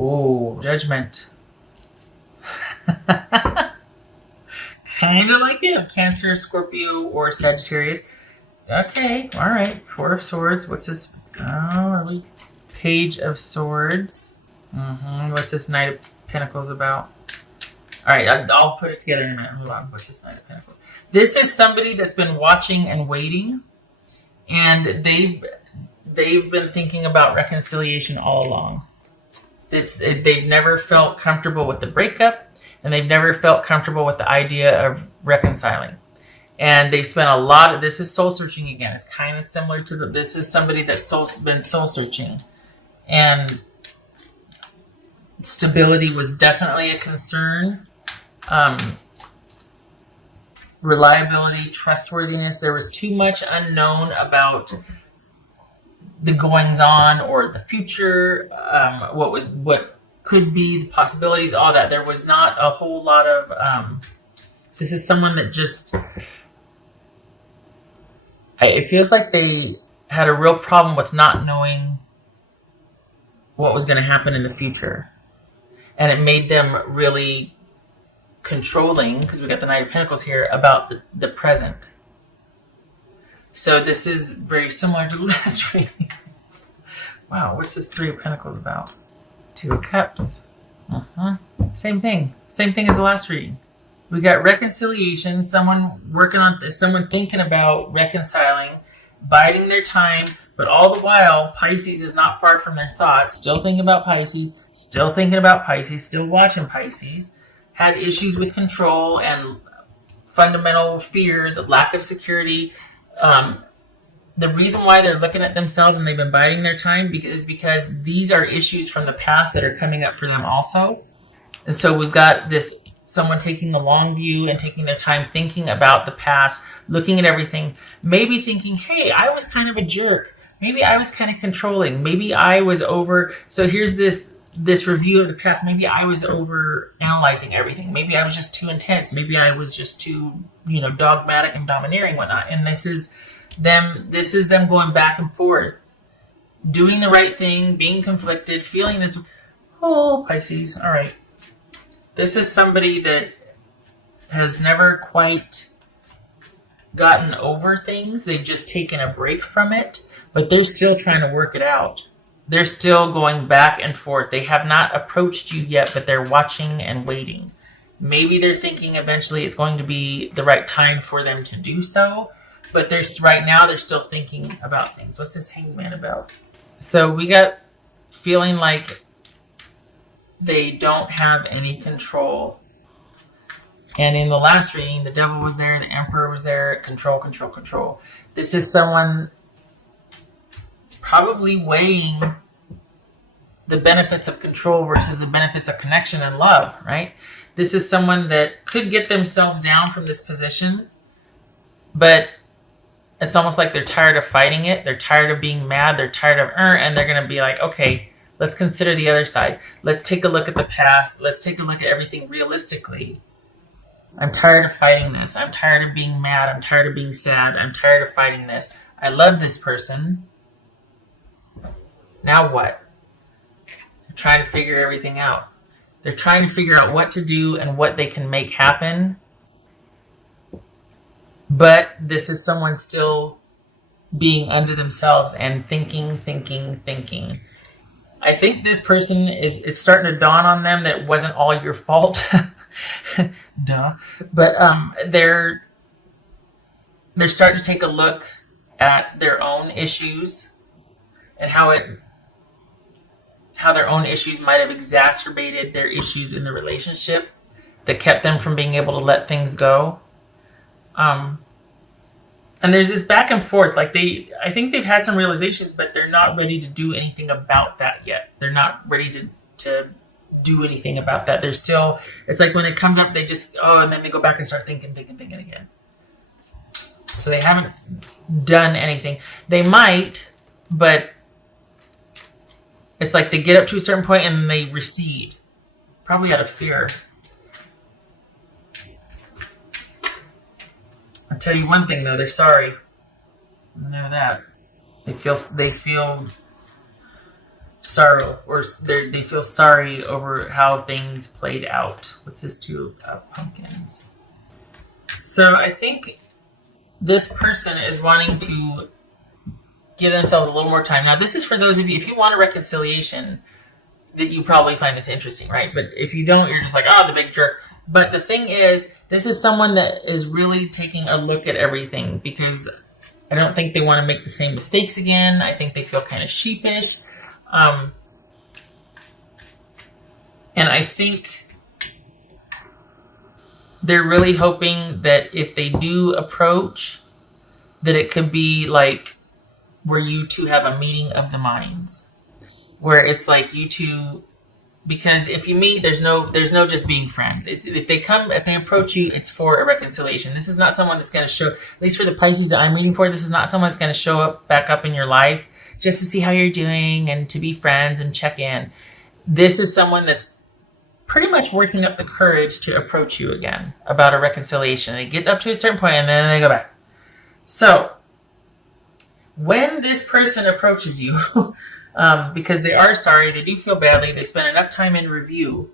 Oh, Judgment. Kind of like it. Cancer, Scorpio, or Sagittarius. Okay, all right. Four of Swords. What's this? Oh, Page of Swords. What's this Knight of Pentacles about? All right, I'll put it together in a minute. Hold on. What's this Knight of Pentacles? This is somebody that's been watching and waiting, and they've been thinking about reconciliation all along. They've never felt comfortable with the breakup, and they've never felt comfortable with the idea of reconciling. And they spent a lot of, this is soul searching again. It's kind of similar to this is somebody that's been soul searching. And stability was definitely a concern. Reliability, trustworthiness. There was too much unknown about the goings on or the future, what could be, the possibilities, all that. There was not a whole lot of, this is someone that just, it feels like they had a real problem with not knowing what was going to happen in the future. And it made them really controlling, because we got the Knight of Pentacles here, about the present. So this is very similar to the last reading. Wow, what's this Three of Pentacles about? Two of Cups. Same thing. Same thing as the last reading. We got reconciliation, someone working on this, someone thinking about reconciling, biding their time, but all the while, Pisces is not far from their thoughts, still thinking about Pisces, still thinking about Pisces, still watching Pisces, had issues with control and fundamental fears of lack of security. The reason why they're looking at themselves and they've been biding their time is because these are issues from the past that are coming up for them also. And so we've got this someone taking the long view and taking their time thinking about the past, looking at everything, maybe thinking, hey, I was kind of a jerk. Maybe I was kind of controlling. Maybe I was over. So here's this review of the past. Maybe I was over analyzing everything. Maybe I was just too intense. Maybe I was just too, dogmatic and domineering, whatnot. And this is them going back and forth, doing the right thing, being conflicted, feeling this. Oh, Pisces. All right. This is somebody that has never quite gotten over things. They've just taken a break from it, but they're still trying to work it out. They're still going back and forth. They have not approached you yet, but they're watching and waiting. Maybe they're thinking eventually it's going to be the right time for them to do so, but right now they're still thinking about things. What's this Hangman about? So we got feeling like they don't have any control. And in the last reading, the Devil was there, the Emperor was there. Control, control, control. This is someone probably weighing the benefits of control versus the benefits of connection and love, right? This is someone that could get themselves down from this position, but it's almost like they're tired of fighting it. They're tired of being mad. They're tired of, and they're going to be like, okay, let's consider the other side. Let's take a look at the past. Let's take a look at everything realistically. I'm tired of fighting this. I'm tired of being mad. I'm tired of being sad. I'm tired of fighting this. I love this person. Now what? They're trying to figure everything out. They're trying to figure out what to do and what they can make happen. But this is someone still being unto themselves and thinking. I think this person is starting to dawn on them that it wasn't all your fault. Duh. But they're starting to take a look at their own issues and how their own issues might have exacerbated their issues in the relationship that kept them from being able to let things go. And there's this back and forth. Like I think they've had some realizations, but they're not ready to do anything about that yet. They're not ready to do anything about that. They're still, it's like when it comes up, they just, and then they go back and start thinking again. So they haven't done anything. They might, but it's like they get up to a certain point and they recede. Probably out of fear. I'll tell you one thing though, they're sorry. I know that. They feel sorrow, or they feel sorry over how things played out. What's this 2 of pumpkins? So I think this person is wanting to give themselves a little more time. Now, this is for those of you, if you want a reconciliation, that you probably find this interesting, right? But if you don't, you're just like, oh, the big jerk. But the thing is, this is someone that is really taking a look at everything, because I don't think they want to make the same mistakes again. I think they feel kind of sheepish. And I think they're really hoping that if they do approach, that it could be like where you two have a meeting of the minds, where it's like you two, because if you meet, there's no just being friends. If they approach you, it's for a reconciliation. This is not someone that's going to show, at least for the Pisces that I'm reading for, this is not someone that's going to show up back up in your life just to see how you're doing and to be friends and check in. This is someone that's pretty much working up the courage to approach you again about a reconciliation. They get up to a certain point and then they go back. So when this person approaches you, because they are sorry, they do feel badly, they spent enough time in review,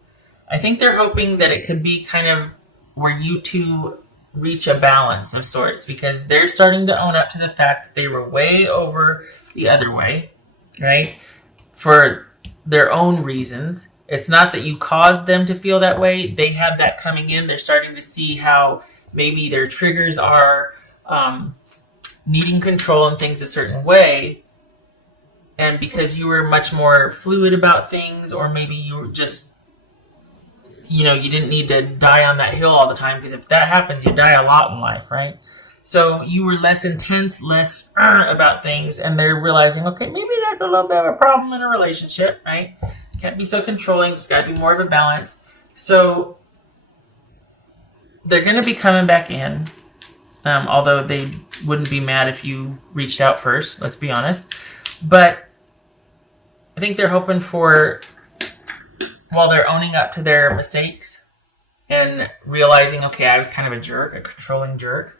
I think they're hoping that it could be kind of where you two reach a balance of sorts, because they're starting to own up to the fact that they were way over the other way, right? For their own reasons. It's not that you caused them to feel that way. They have that coming in. They're starting to see how maybe their triggers are needing control and things a certain way. And because you were much more fluid about things, or maybe you were just, you didn't need to die on that hill all the time, because if that happens, you die a lot in life, right? So you were less intense, less about things, and they're realizing, okay, maybe that's a little bit of a problem in a relationship, right? Can't be so controlling. There's got to be more of a balance. So they're going to be coming back in, although they wouldn't be mad if you reached out first, let's be honest. But I think they're hoping for, while they're owning up to their mistakes and realizing, okay, I was kind of a jerk, a controlling jerk,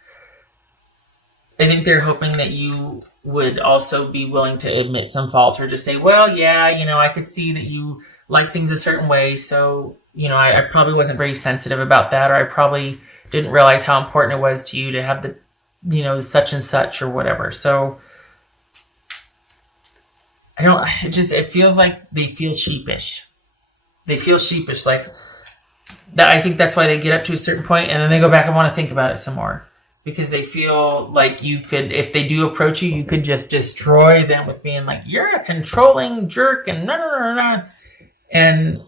I think they're hoping that you would also be willing to admit some faults, or just say, well, yeah, I could see that you like things a certain way, so, I probably wasn't very sensitive about that, or I probably didn't realize how important it was to you to have the, such and such or whatever. So it feels like they feel sheepish. They feel sheepish, like that. I think that's why they get up to a certain point and then they go back and want to think about it some more. Because they feel like you could, if they do approach you, you could just destroy them with being like, you're a controlling jerk and no, no, no, no. And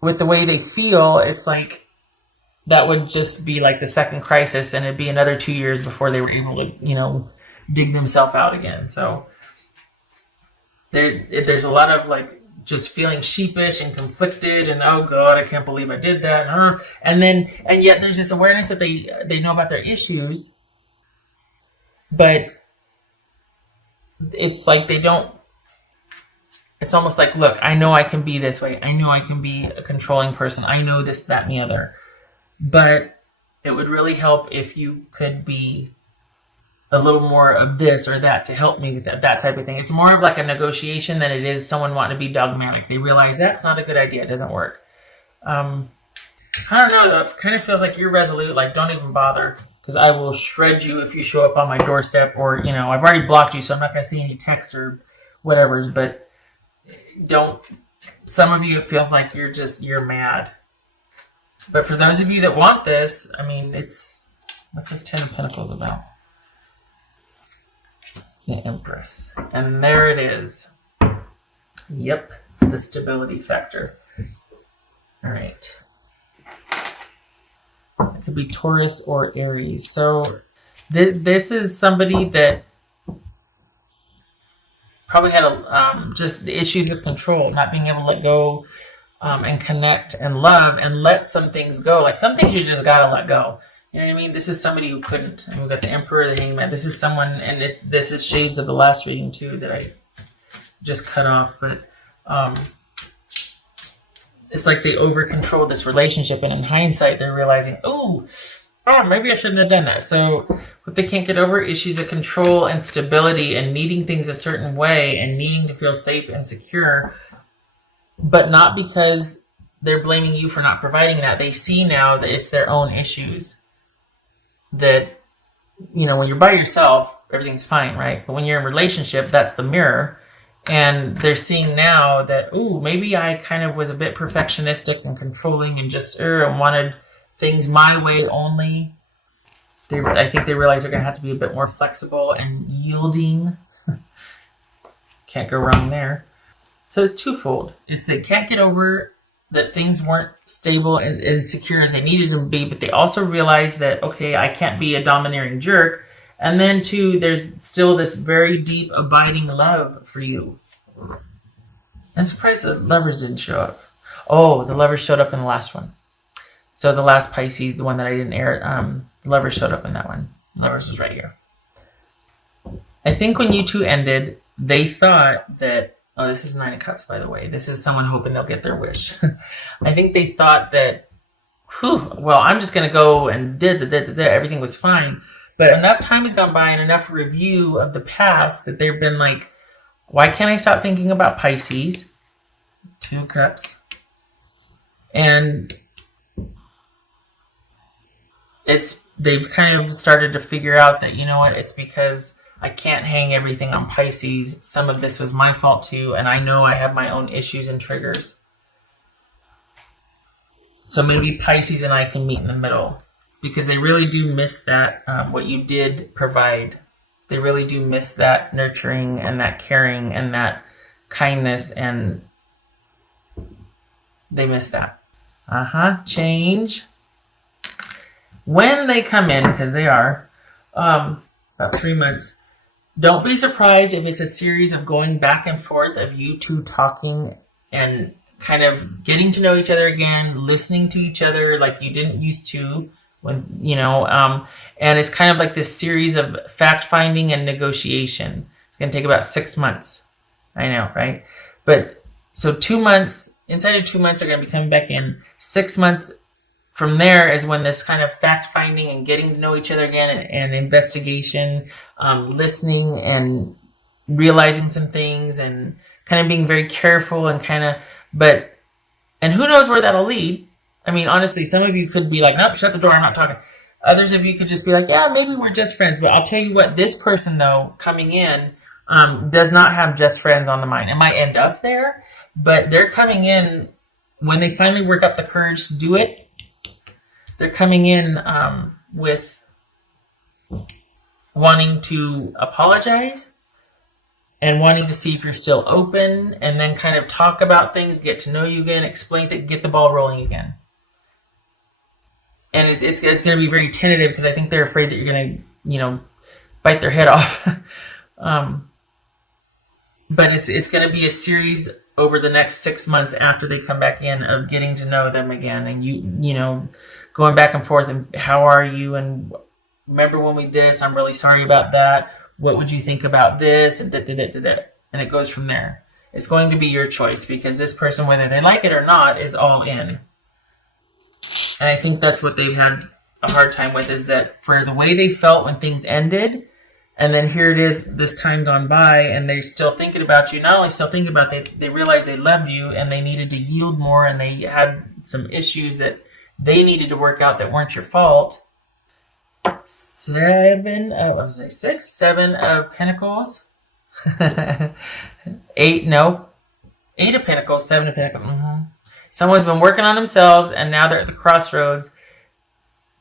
with the way they feel, it's like that would just be like the second crisis, and it'd be another 2 years before they were able to, dig themselves out again. So there's a lot of like just feeling sheepish and conflicted, and oh God, I can't believe I did that. And yet there's this awareness that they know about their issues, but it's like it's almost like, look, I know I can be this way. I know I can be a controlling person. I know this, that, and the other. But it would really help if you could be a little more of this or that to help me with that type of thing. It's more of like a negotiation than it is someone wanting to be dogmatic. They realize that's not a good idea. It doesn't work. I don't know, though. It kind of feels like you're resolute. Like, don't even bother, because I will shred you if you show up on my doorstep, or, I've already blocked you, so I'm not going to see any texts or whatever. But some of you, it feels like you're mad. But for those of you that want this, what's this 10 of Pentacles about? The Empress. And there it is. Yep, the stability factor. All right. It could be Taurus or Aries. So this is somebody that probably had just issues with control, not being able to let go and connect and love and let some things go. Like some things you just got to let go. You know what I mean? This is somebody who couldn't. And we've got the Emperor, the Hangman. This is someone, and this is shades of the last reading too that I just cut off. But it's like they over-controlled this relationship, and in hindsight, they're realizing, oh, maybe I shouldn't have done that. So what they can't get over, issues of control and stability and needing things a certain way and needing to feel safe and secure, but not because they're blaming you for not providing that. They see now that it's their own issues. That, when you're by yourself, everything's fine, right? But when you're in a relationship, that's the mirror. And they're seeing now that, maybe I kind of was a bit perfectionistic and controlling and just and wanted things my way only. I think they realize they're going to have to be a bit more flexible and yielding. Can't go wrong there. So it's twofold. It's they can't get over that things weren't stable and secure as they needed them to be, but they also realize that, okay, I can't be a domineering jerk. And then, two, there's still this very deep, abiding love for you. I'm surprised the Lovers didn't show up. Oh, the Lovers showed up in the last one. So the last Pisces, the one that I didn't air, the Lovers showed up in that one. Lovers was right here. I think when you two ended, they thought that, this is 9 of Cups, by the way. This is someone hoping they'll get their wish. I think they thought that, I'm just going to go and everything was fine. But enough time has gone by and enough review of the past that they've been like, why can't I stop thinking about Pisces? 2 of Cups. And they've kind of started to figure out that, it's because I can't hang everything on Pisces. Some of this was my fault too, and I know I have my own issues and triggers. So maybe Pisces and I can meet in the middle, because they really do miss that, what you did provide. They really do miss that nurturing and that caring and that kindness, and they miss that. Change. When they come in, because they are, about 3 months, don't be surprised if it's a series of going back and forth of you two talking and kind of getting to know each other again, listening to each other like you didn't used to, and it's kind of like this series of fact-finding and negotiation. It's going to take about 6 months. I know, right? But so 2 months, inside of 2 months, they're going to be coming back in. 6 months from there is when this kind of fact-finding and getting to know each other again and investigation, listening and realizing some things and kind of being very careful and and who knows where that'll lead. I mean, honestly, some of you could be like, nope, shut the door, I'm not talking. Others of you could just be like, yeah, maybe we're just friends. But I'll tell you what, this person, though, coming in, does not have just friends on the mind. It might end up there, but they're coming in, when they finally work up the courage to do it, they're coming in with wanting to apologize and wanting to see if you're still open, and then kind of talk about things, get to know you again, explain it, get the ball rolling again. And it's going to be very tentative, because I think they're afraid that you're going to, bite their head off. But it's going to be a series over the next 6 months after they come back in of getting to know them again, and you going back and forth, and how are you, and remember when we did this, I'm really sorry about that, what would you think about this, and and it goes from there. It's going to be your choice, because this person, whether they like it or not, is all in. And I think that's what they've had a hard time with, is that for the way they felt when things ended, and then here it is, this time gone by, and they're still thinking about you. Not only still thinking about it, they realized they loved you, and they needed to yield more, and they had some issues that they needed to work out that weren't your fault. 7 of Pentacles. 8 of Pentacles, 7 of Pentacles. Someone's been working on themselves, and now they're at the crossroads,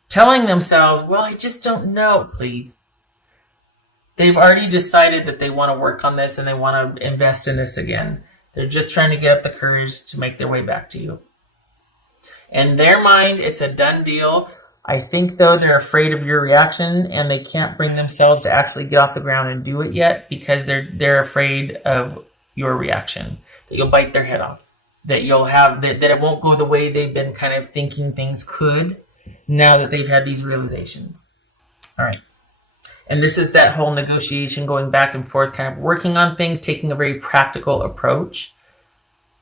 telling themselves, well, I just don't know, please. They've already decided that they want to work on this and they want to invest in this again. They're just trying to get up the courage to make their way back to you. In their mind, it's a done deal. I think, though, they're afraid of your reaction, and they can't bring themselves to actually get off the ground and do it yet, because they're afraid of your reaction, that you'll bite their head off, that you'll have that it won't go the way they've been kind of thinking things could, now that they've had these realizations. All right. And this is that whole negotiation, going back and forth, kind of working on things, taking a very practical approach.